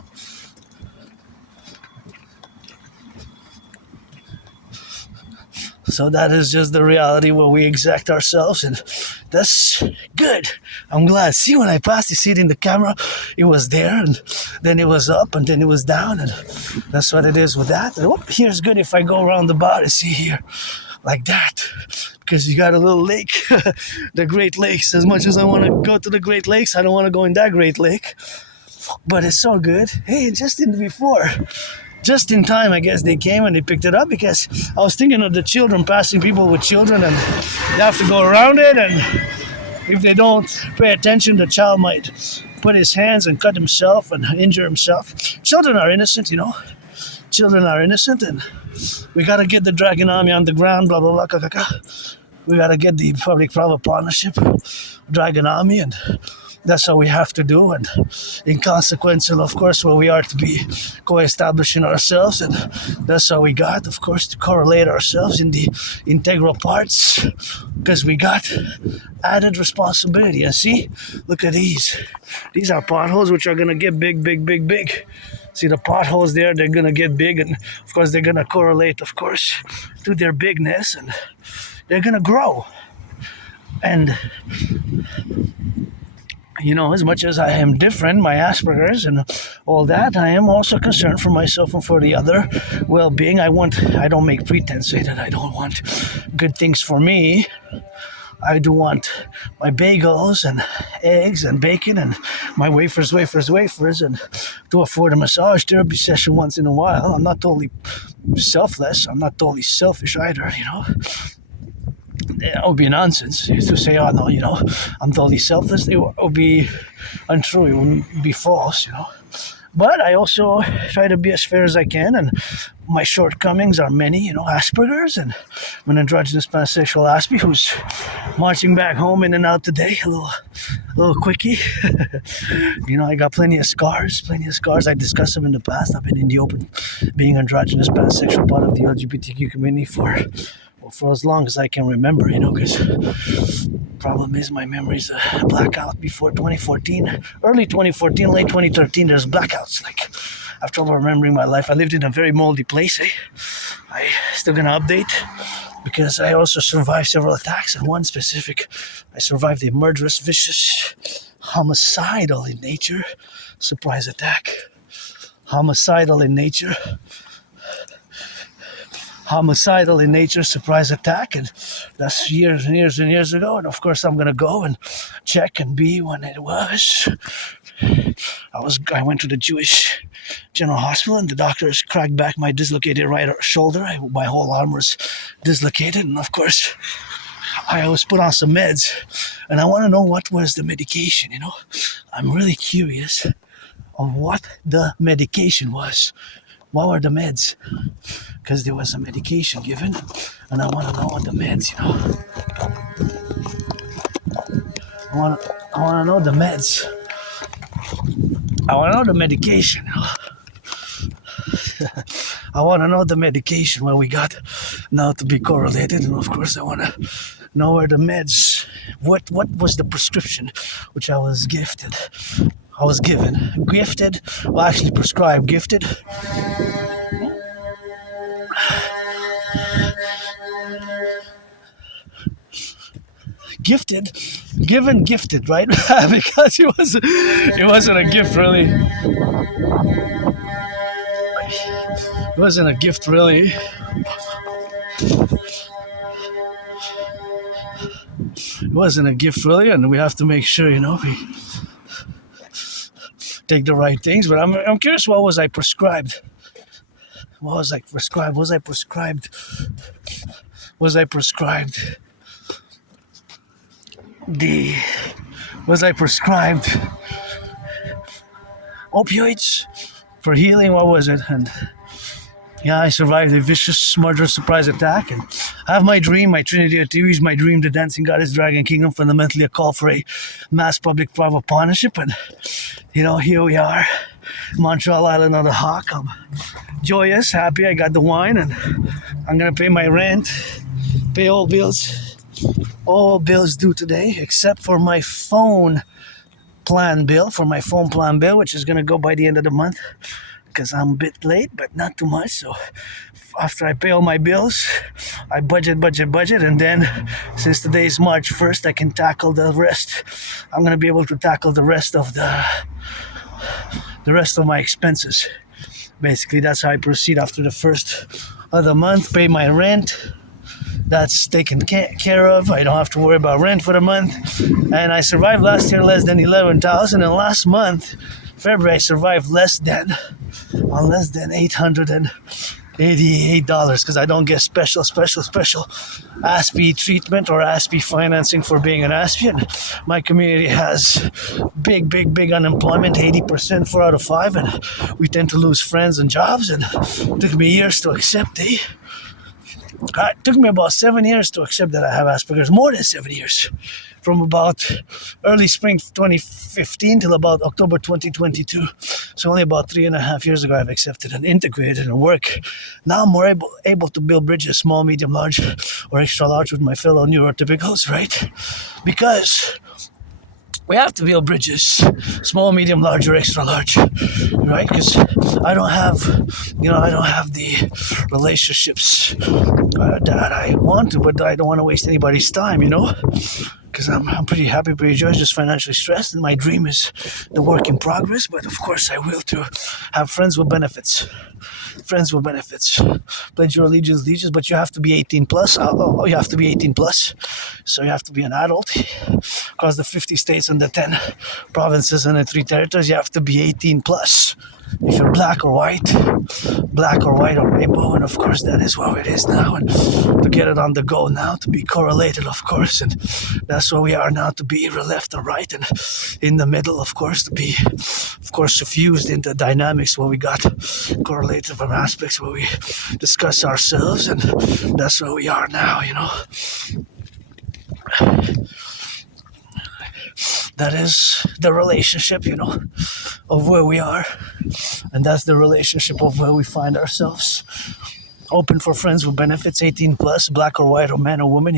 So that is just the reality where we exact ourselves, and that's good. I'm glad. See, when I passed, you see it in the camera, it was there, and then it was up, and then it was down, and that's what it is with that. And here's good if I go around the bar, see here, like that, because you got a little lake, the Great Lakes. As much as I want to go to the Great Lakes, I don't want to go in that Great Lake, but it's so good. Hey, just in time, I guess they came and they picked it up, because I was thinking of the children, passing people with children, and they have to go around it, and if they don't pay attention, the child might put his hands and cut himself and injure himself. Children are innocent, Children are innocent, and we got to get the Dragon Army on the ground, blah, blah, blah, We got to get the public-private partnership, Dragon Army, and that's what we have to do, and in consequence, of course, where we are to be co-establishing ourselves, and that's how we got, of course, to correlate ourselves in the integral parts, because we got added responsibility. And see, look at these. These are potholes which are going to get big, big, big, big. See the potholes there, they're going to get big, and of course, they're going to correlate, of course, to their bigness, and they're going to grow. And as much as I am different, my Asperger's and all that, I am also concerned for myself and for the other well-being. I don't make pretense say that I don't want good things for me. I do want my bagels and eggs and bacon and my wafers, and to afford a massage therapy session once in a while. I'm not totally selfless. I'm not totally selfish either, It would be nonsense to say, oh no, I'm totally selfless. It would be untrue. It would be false, But I also try to be as fair as I can, and my shortcomings are many, Asperger's, and I'm an androgynous pansexual Aspie who's marching back home in and out today, a little quickie. I got plenty of scars. I discussed them in the past. I've been in the open being androgynous pansexual, part of the LGBTQ community for as long as I can remember, because problem is my memory's a blackout before 2014, early 2014, late 2013. There's blackouts. Like, I have trouble remembering my life. I lived in a very moldy place. I still gonna update because I also survived several attacks, and one specific, I survived a murderous, vicious, homicidal in nature surprise attack. Homicidal in nature surprise attack, and that's years and years and years ago. And of course I'm gonna go and check and be when it was. I went to the Jewish General Hospital, and the doctors cracked back my dislocated right shoulder. My whole arm was dislocated, and of course I was put on some meds, and I want to know what was the medication. I'm really curious of what the medication was. What were the meds? Because there was a medication given, and I want to know what the meds, I want to know the meds. I want to know the medication. I want to know the medication where we got now to be correlated, and of course I want to know where the meds. What was the prescription which I was given? Gifted? Well, actually prescribed. Gifted? Gifted, given, gifted, right? Because it wasn't a gift really. It wasn't a gift really. It wasn't a gift really, and we have to make sure, we take the right things. But I'm curious, what was I prescribed? Was I prescribed opioids for healing? What was it? And yeah, I survived a vicious murder surprise attack, and I have my dream, my Trinity of Theories, my dream, the Dancing Goddess Dragon Kingdom, fundamentally a call for a mass public-private partnership. And here we are, Montreal Island on the Hawk. I'm joyous, happy. I got the wine, and I'm gonna pay my rent, pay all bills due today, except for my phone plan bill, which is gonna go by the end of the month, because I'm a bit late, but not too much. So after I pay all my bills, I budget, and then since today is March 1st, I can tackle the rest. I'm gonna be able to tackle the rest of my expenses. Basically, that's how I proceed after the first of the month. Pay my rent. That's taken care of. I don't have to worry about rent for the month. And I survived last year less than 11,000, and last month, February, I survived less than $888 because I don't get special Aspie treatment or Aspie financing for being an Aspie. And my community has big unemployment, 80%, 4 out of 5, and we tend to lose friends and jobs. And it took me years to accept it. It took me about 7 years to accept that I have Asperger's, more than 7 years. From about early spring 2015 till about October 2022. So only about 3.5 years ago I've accepted and integrated and work. Now I'm more able to build bridges, small, medium, large, or extra large with my fellow neurotypicals, right? Because we have to build bridges, small, medium, large, or extra large, right? Because I don't have the relationships that I want to, but I don't want to waste anybody's time, because I'm pretty happy, pretty joyous, just financially stressed, and my dream is the work in progress. But of course, I will to have friends with benefits. Friends with benefits. Pledge your allegiance, but you have to be 18 plus. You have to be 18 plus, so you have to be an adult. Across the 50 states and the 10 provinces and the 3 territories, you have to be 18 plus. If you're black or white or rainbow, and of course that is what it is now, and to get it on the go now, to be correlated, of course, and that's where we are now, to be either left or right, and in the middle, of course, to be, of course, suffused into dynamics where we got correlated from aspects where we discuss ourselves, and that's where we are now, That is the relationship, of where we are. And that's the relationship of where we find ourselves. Open for friends with benefits, 18 plus, black or white or man or woman,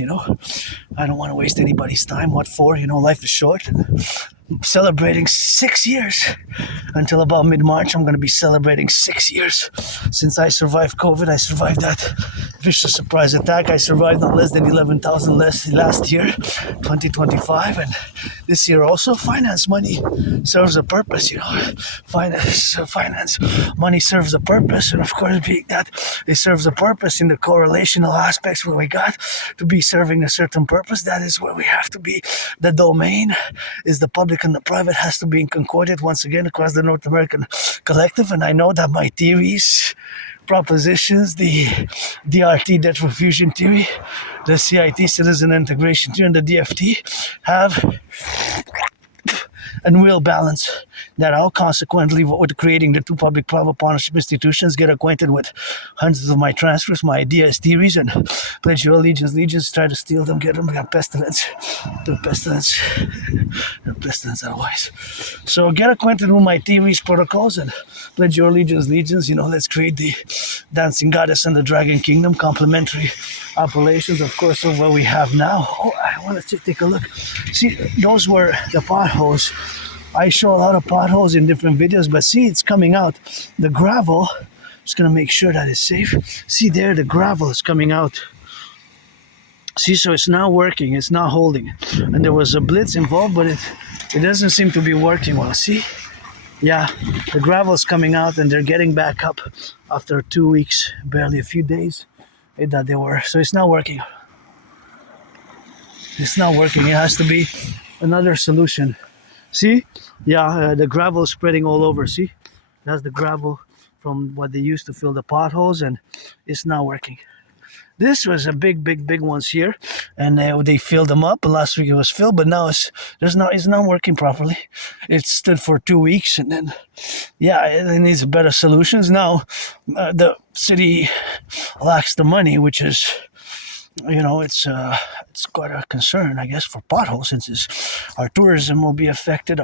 I don't want to waste anybody's time. What for? Life is short. And I'm celebrating 6 years. Until about mid-March, I'm going to be celebrating 6 years. Since I survived COVID, I survived that vicious surprise attack. I survived not less than 11,000 less last year, 2025. And this year also, finance money serves a purpose, Finance money serves a purpose. And of course, being that it serves a purpose in the correlational aspects where we got to be serving a certain purpose, that is where we have to be. The domain is the public and the private has to be concorded once again across the North American Collective. And I know that my theories, propositions, the DRT, debt refusion theory, the CIT, citizen integration theory, and the DFT have and will balance that out. Consequently, with creating the 2 public-private partnership institutions, get acquainted with hundreds of my transfers, my ideas, theories, and pledge your allegiance, try to steal them, get them, got pestilence, the pestilence otherwise. So get acquainted with my theories, protocols, and pledge your allegiance, let's create the dancing goddess and the dragon kingdom, complementary appellations, of course, of what we have now. I want to take a look. See, those were the potholes. I show a lot of potholes in different videos, but see, it's coming out. The gravel, just going to make sure that it's safe. See there, the gravel is coming out. See, so it's not working, it's not holding. And there was a blitz involved, but it doesn't seem to be working well. See? Yeah, the gravel is coming out and they're getting back up after 2 weeks, barely a few days that they were. So it's not working. It's not working. It has to be another solution. See? Yeah, the gravel is spreading all over. See? That's the gravel from what they used to fill the potholes, and it's not working. This was a big ones here, and they filled them up. Last week it was filled, but now it's not working properly. It stood for 2 weeks, and then it needs better solutions. Now the city lacks the money, which is it's quite a concern, I guess, for potholes, since our tourism will be affected.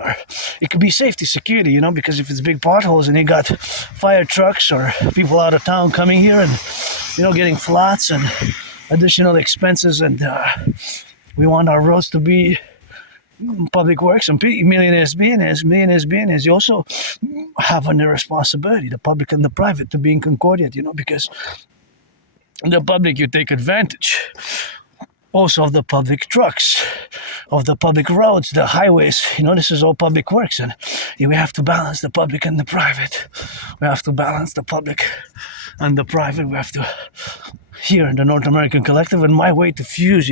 It could be safety, security, because if it's big potholes and you got fire trucks or people out of town coming here and getting flats and additional expenses, and we want our roads to be public works and millionaires billionaires, you also have under responsibility, the public and the private, to be in concordiate, because the public, you take advantage also of the public trucks, of the public roads, the highways. This is all public works, and we have to balance the public and the private. We have to balance the public and the private. We have to, here in the North American Collective, and my way to fuse,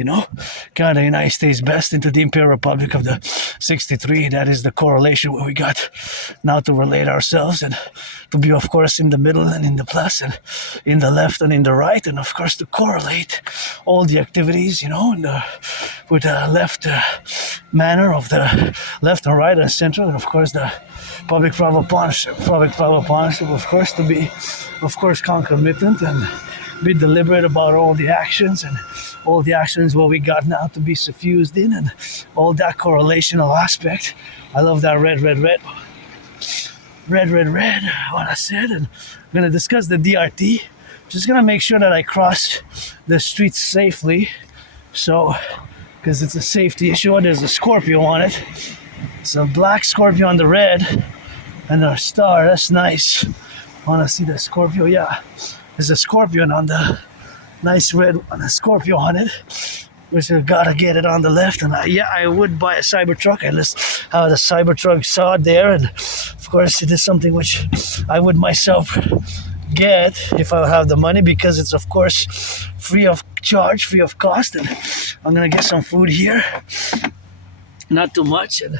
Canada, United States best into the Imperial Republic of the 63. That is the correlation where we got now to relate ourselves and to be, of course, in the middle and in the plus and in the left and in the right, and of course to correlate all the activities, with the left manner of the left and right and center, and of course the public-private partnership, of course, to be, of course, concomitant and be deliberate about all the actions what we got now to be suffused in, and all that correlational aspect. I love that red, what I said, and I'm going to discuss the DRT. Just going to make sure that I cross the streets safely, so, because it's a safety issue. There's a Scorpio on it. It's a black Scorpio on the red, and a star, that's nice. I want to see the Scorpio, yeah. There's a scorpion on the nice red, on a Scorpio on it. We still gotta get it on the left, and I would buy a Cybertruck. I just have the Cybertruck saw there, and of course it is something which I would myself get if I have the money, because it's of course free of charge, free of cost. And I'm gonna get some food here, not too much, and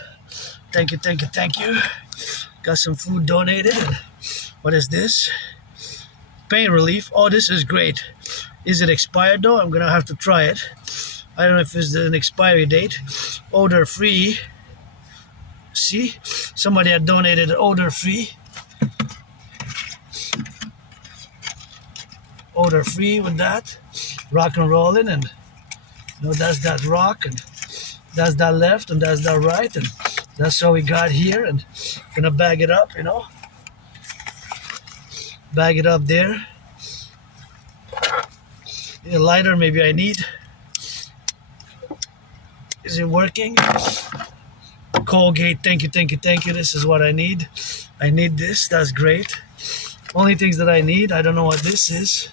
thank you. Got some food donated. And what is this? Pain relief. Oh, this is great. Is it expired though? I'm gonna have to try it. I don't know if it's an expiry date. Odor free. See, somebody had donated odor free. Odor free with that. Rock and rolling, and that's that rock, and that's that left, and that's that right, and that's how we got here. And gonna bag it up, bag it up there. A lighter maybe I need. Is it working? Colgate, thank you. This is what I need. I need this, that's great. Only things that I need, I don't know what this is.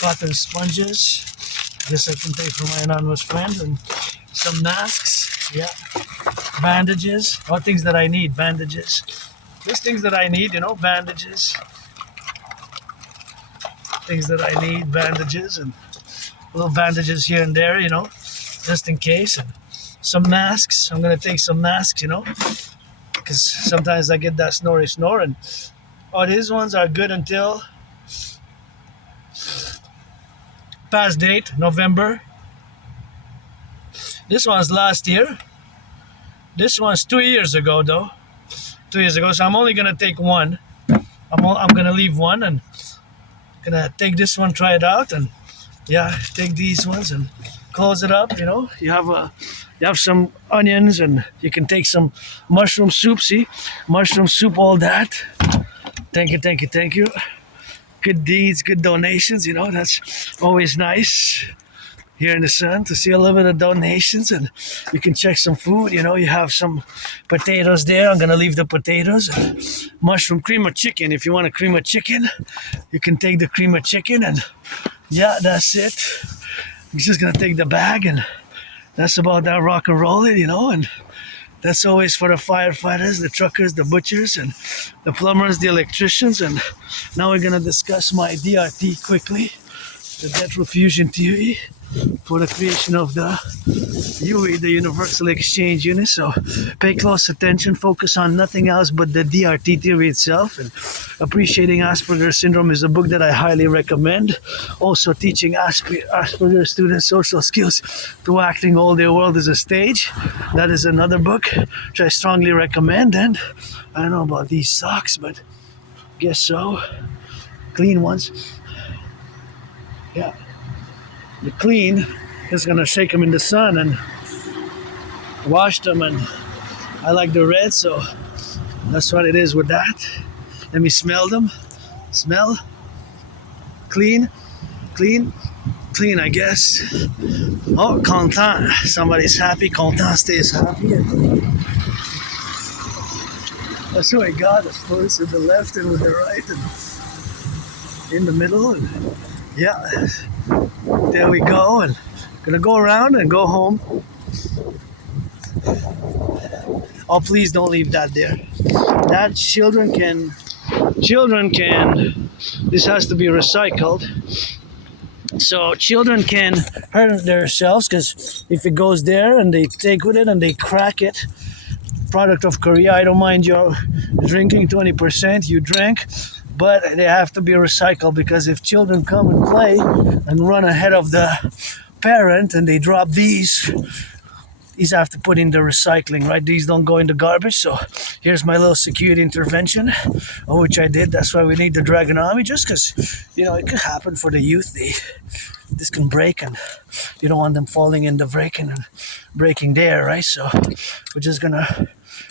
Cotton sponges. This I can take from my anonymous friend. And some masks, yeah. Bandages, all things that I need, bandages. These things that I need, bandages. Things that I need, bandages, and little bandages here and there, just in case. And some masks. I'm gonna take some masks, because sometimes I get that snore, and these ones are good until past date, November. This one's last year. This one's 2 years ago, though. 2 years ago, so I'm only gonna take one. I'm gonna leave one, and gonna take this one, try it out, and take these ones and close it up. You have some onions, and you can take some mushroom soup. See, mushroom soup, all that. Thank you. Good deeds, good donations. That's always nice here in the sun to see a little bit of donations, and you can check some food. You have some potatoes there. I'm gonna leave the potatoes. Mushroom cream of chicken. If you want a cream of chicken, you can take the cream of chicken, and that's it. I'm just gonna take the bag, and that's about that rock and rolling, and that's always for the firefighters, the truckers, the butchers, and the plumbers, the electricians. And now we're gonna discuss my DRT quickly, the debt refusion theory, for the creation of the UE, the Universal Exchange Unit. So pay close attention, focus on nothing else but the DRT theory itself. And Appreciating Asperger's Syndrome is a book that I highly recommend. Also teaching Asperger's students social skills to acting all their world is a stage. That is another book which I strongly recommend. And I don't know about these socks, but guess so. Clean ones. Yeah. The clean is gonna shake them in the sun and wash them, and I like the red, so that's what it is with that. Let me smell them. Smell. Clean, I guess. Oh, content. Somebody's happy. Content stays happy. That's what I got. Of course, with the left and with the right and in the middle. And there we go. And gonna go around and go home. Oh, please don't leave that there. That children can, this has to be recycled. So children can hurt themselves, because if it goes there and they take with it and they crack it, product of Korea, I don't mind you drinking 20%, you drink, but they have to be recycled, because if children come and play and run ahead of the parent and they drop these have to put in the recycling, right? These don't go in the garbage. So here's my little security intervention, which I did. That's why we need the Dragon Army, just because, it could happen for the youth. This can break, and you don't want them falling in the breaking and breaking there, right? So we're just gonna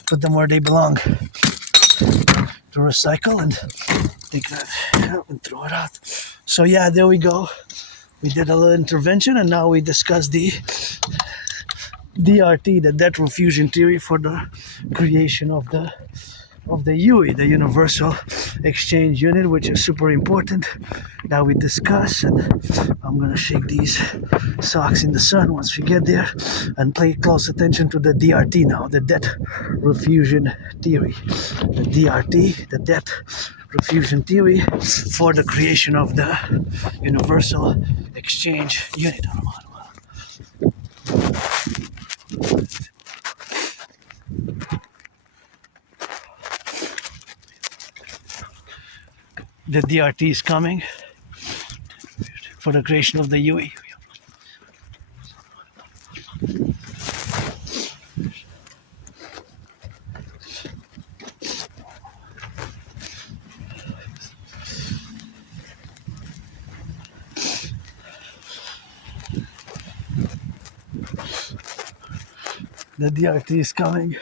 put them where they belong, to recycle, and take that out and throw it out. So there we go. We did a little intervention, and now we discuss the DRT, the debt refusion theory, for the creation of the UE, the Universal exchange unit, which is super important that we discuss. And I'm gonna shake these socks in the sun once we get there, and pay close attention to the DRT now, the debt refusion theory. The DRT, the debt refusion theory, for the creation of the universal exchange unit. The DRT is coming for the creation of the UE. The DRT is coming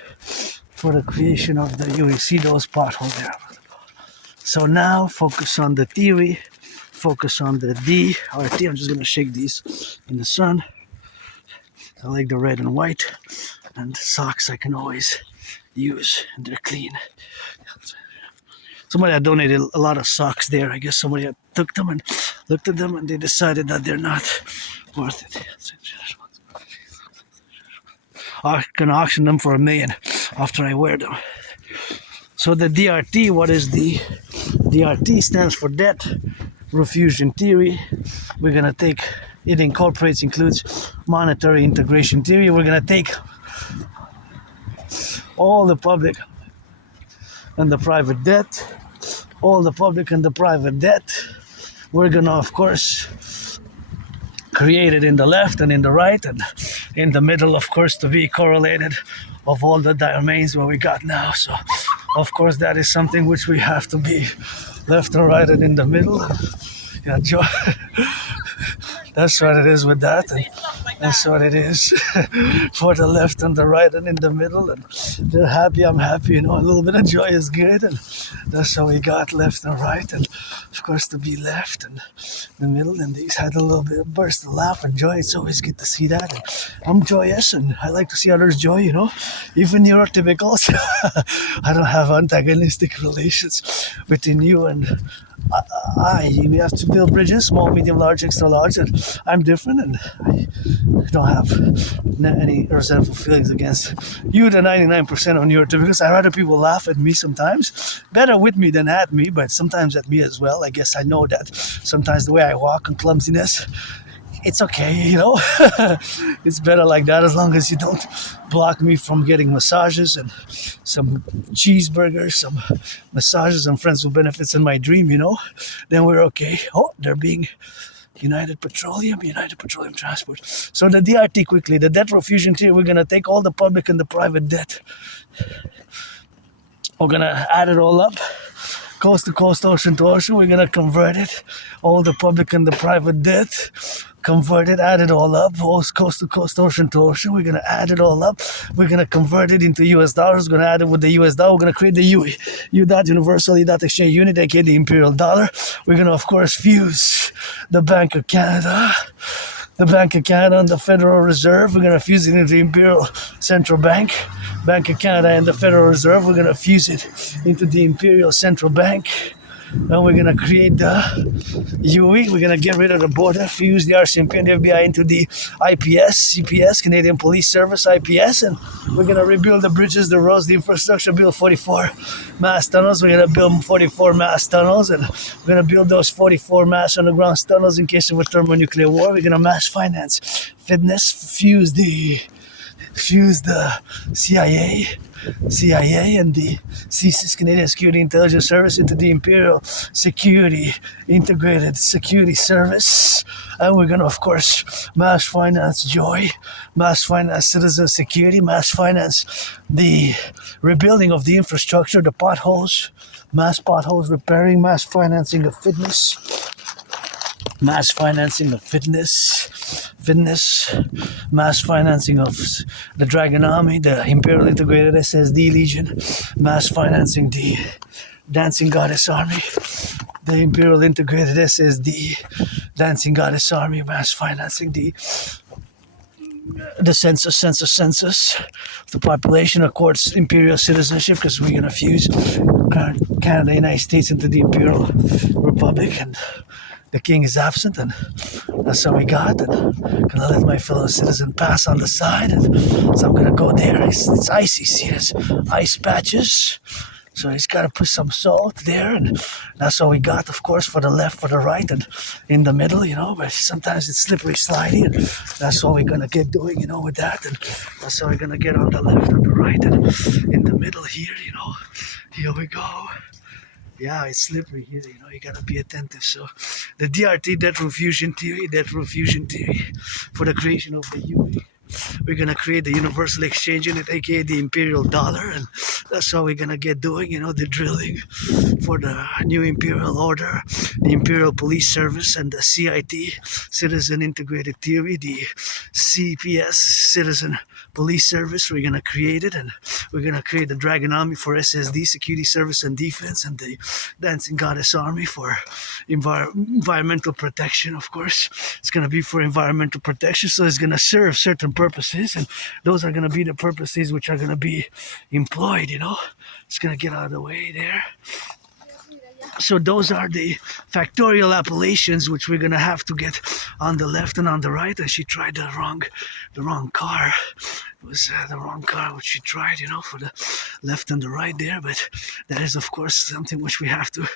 for the creation of the UE. See those potholes there. So now focus on the theory, focus on the DRT. I'm just gonna shake these in the sun. I like the red and white, and socks I can always use, and they're clean. Somebody had donated a lot of socks there. I guess somebody had took them and looked at them, and they decided that they're not worth it. I can auction them for $1 million after I wear them. So the DRT, what is the DRT? Stands for debt refusion theory. We're gonna take, it includes monetary integration theory. We're gonna take all the public and the private debt, all the public and the private debt. We're gonna, of course, create it in the left and in the right, and in the middle, of course, to be correlated of all the domains where we got now. So, of course, that is something which we have to be left and right and in the middle. Yeah, Joe. That's what it is with that, and that's what it is for the left and the right and in the middle. And they're happy, I'm happy, you know, a little bit of joy is good, and that's how we got left and right, and of course to be left and the middle. And these had a little bit of burst of laugh and joy. It's always good to see that, and I'm joyous, and I like to see others joy, you know, even neurotypicals. I don't have antagonistic relations between you and we have to build bridges, small, medium, large, extra large, and I'm different, and I don't have any resentful feelings against you, the 99% of neurotypicals. I'd rather people laugh at me sometimes, better with me than at me, but sometimes at me as well. I guess I know that sometimes the way I walk and clumsiness, it's okay, you know. It's better like that, as long as you don't block me from getting massages and some cheeseburgers, some massages and friends with benefits in my dream, you know, then we're okay. Oh, they're being United Petroleum Transport. So the DRT quickly, the debt refusion theory, we're going to take all the public and the private debt. We're going to add it all up, coast to coast, ocean to ocean. We're going to convert it, all the public and the private debt, convert it, add it all up, coast to coast, ocean to ocean. We're going to add it all up. We're going to convert it into US dollars. We're going to add it with the US dollar. We're going to create the UE, Universal Exchange Unit, aka the Imperial Dollar. We're going to, of course, fuse the Bank of Canada, and the Federal Reserve. We're going to fuse it into the Imperial Central Bank, Bank of Canada and the Federal Reserve. We're going to fuse it into the Imperial Central Bank. And we're going to create the UE. We're going to get rid of the border, fuse the RCMP and the FBI into the IPS, CPS, Canadian Police Service, IPS, and we're going to rebuild the bridges, the roads, the infrastructure, build 44 mass tunnels. We're going to build 44 mass tunnels, and we're going to build those 44 mass underground tunnels in case of a thermonuclear war. We're going to mass finance fitness, fuse the CIA and the CSIS, Canadian Security Intelligence Service, into the Imperial Security Integrated Security Service. And we're going to, of course, mass finance joy, mass finance citizen security, mass finance the rebuilding of the infrastructure, the potholes, mass potholes repairing, mass financing of fitness, mass financing of fitness, mass financing of the Dragon Army, the Imperial Integrated SSD Legion, mass financing the Dancing Goddess Army, the Imperial Integrated SSD Dancing Goddess Army, mass financing the the census, the population, of course, imperial citizenship, because we're gonna fuse Canada, United States into the imperial republic, and the king is absent, and that's how we got. And gonna let my fellow citizen pass on the side, and so I'm gonna go there. It's icy, see, there's ice patches. So he's got to put some salt there, and that's all we got, of course, for the left, for the right, and in the middle, but sometimes it's slippery, slidey, and that's what we're going to get doing, with that, and that's how we're going to get on the left and the right, and in the middle here, here we go. Yeah, it's slippery here, you got to be attentive. So the DRT, debt rule fusion theory, for the creation of the UE. We're gonna create the universal exchange unit, aka the imperial dollar, and that's how we're gonna get doing, the drilling for the new imperial order, the imperial police service, and the CIT, citizen integrated theory, the CPS, citizen police service. We're gonna create it, and we're gonna create the dragon army for SSD, security service and defense, and the dancing goddess army for environmental protection. Of course, it's gonna be for environmental protection, so it's gonna serve certain purposes, and those are going to be the purposes which are going to be employed. It's going to get out of the way there. So those are the factorial appellations which we're going to have to get on the left and on the right. And she tried the wrong car. It was the wrong car which she tried, for the left and the right there. But that is, of course, something which we have to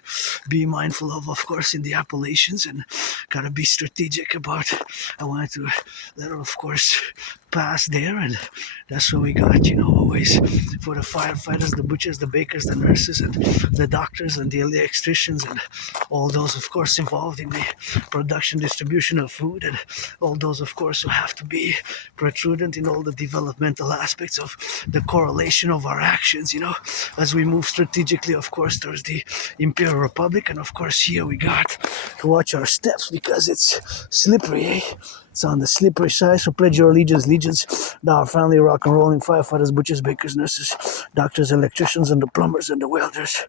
be mindful of course, in the appellations, and got to be strategic about. I wanted to let her, of course, pass there, and that's what we got, always for the firefighters, the butchers, the bakers, the nurses, and the doctors, and the electricians, and all those, of course, involved in the production, distribution of food, and all those, of course, who have to be prudent in all the developmental aspects of the correlation of our actions, as we move strategically, of course, towards the Imperial Republic. And of course, here we got to watch our steps because it's slippery, eh? It's on the slippery side, so pledge your allegiance, thou our family, rock and rolling firefighters, butchers, bakers, nurses, doctors, electricians, and the plumbers and the welders.